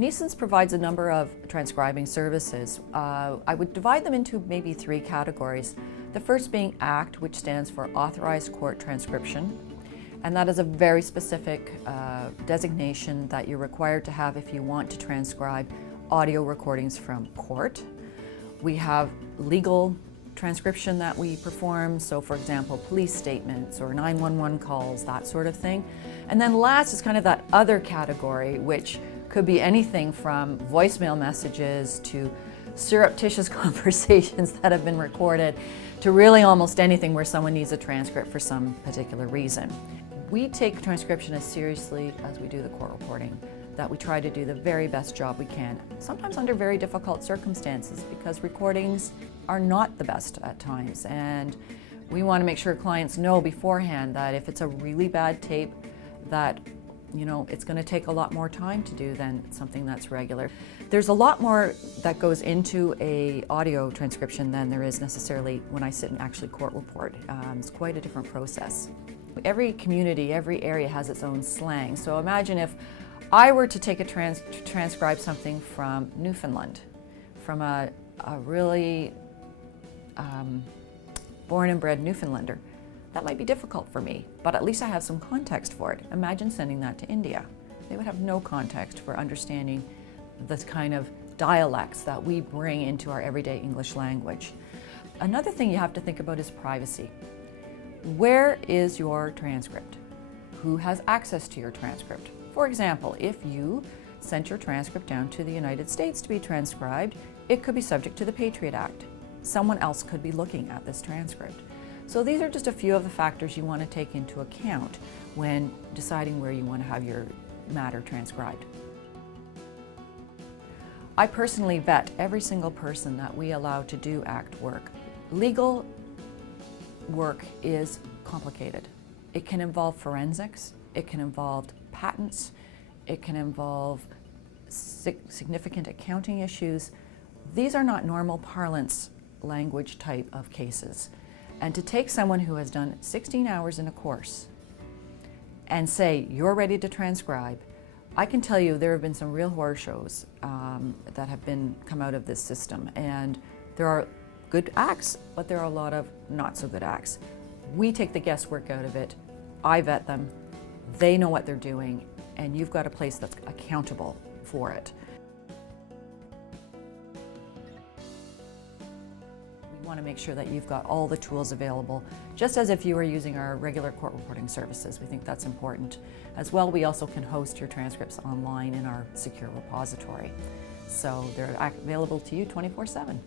NISANS provides a number of transcribing services. I would divide them into maybe three categories. The first being ACT, which stands for Authorized Court Transcription, and that is a very specific designation that you're required to have if you want to transcribe audio recordings from court. We have legal transcription that we perform, so for example, police statements or 911 calls, that sort of thing. And then last is kind of that other category, which could be anything from voicemail messages to surreptitious conversations that have been recorded to really almost anything where someone needs a transcript for some particular reason. We take transcription as seriously as we do the court reporting, that we try to do the very best job we can, sometimes under very difficult circumstances because recordings are not the best at times, and we want to make sure clients know beforehand that if it's a really bad tape that it's going to take a lot more time to do than something that's regular. There's a lot more that goes into a audio transcription than there is necessarily when I sit and actually court report. It's quite a different process. Every community, every area has its own slang. So imagine if I were to take a transcribe something from Newfoundland, from a really born and bred Newfoundlander. That might be difficult for me, but at least I have some context for it. Imagine sending that to India. They would have no context for understanding this kind of dialects that we bring into our everyday English language. Another thing you have to think about is privacy. Where is your transcript? Who has access to your transcript? For example, if you sent your transcript down to the United States to be transcribed, it could be subject to the Patriot Act. Someone else could be looking at this transcript. So these are just a few of the factors you want to take into account when deciding where you want to have your matter transcribed. I personally vet every single person that we allow to do ACT work. Legal work is complicated. It can involve forensics, it can involve patents, it can involve significant accounting issues. These are not normal parlance language type of cases. And to take someone who has done 16 hours in a course and say, you're ready to transcribe, I can tell you there have been some real horror shows that have come out of this system. And there are good acts, but there are a lot of not so good acts. We take the guesswork out of it. I vet them. They know what they're doing, and you've got a place that's accountable for it. We want to make sure that you've got all the tools available, just as if you were using our regular court reporting services. We think that's important. As well, we also can host your transcripts online in our secure repository. So they're available to you 24/7.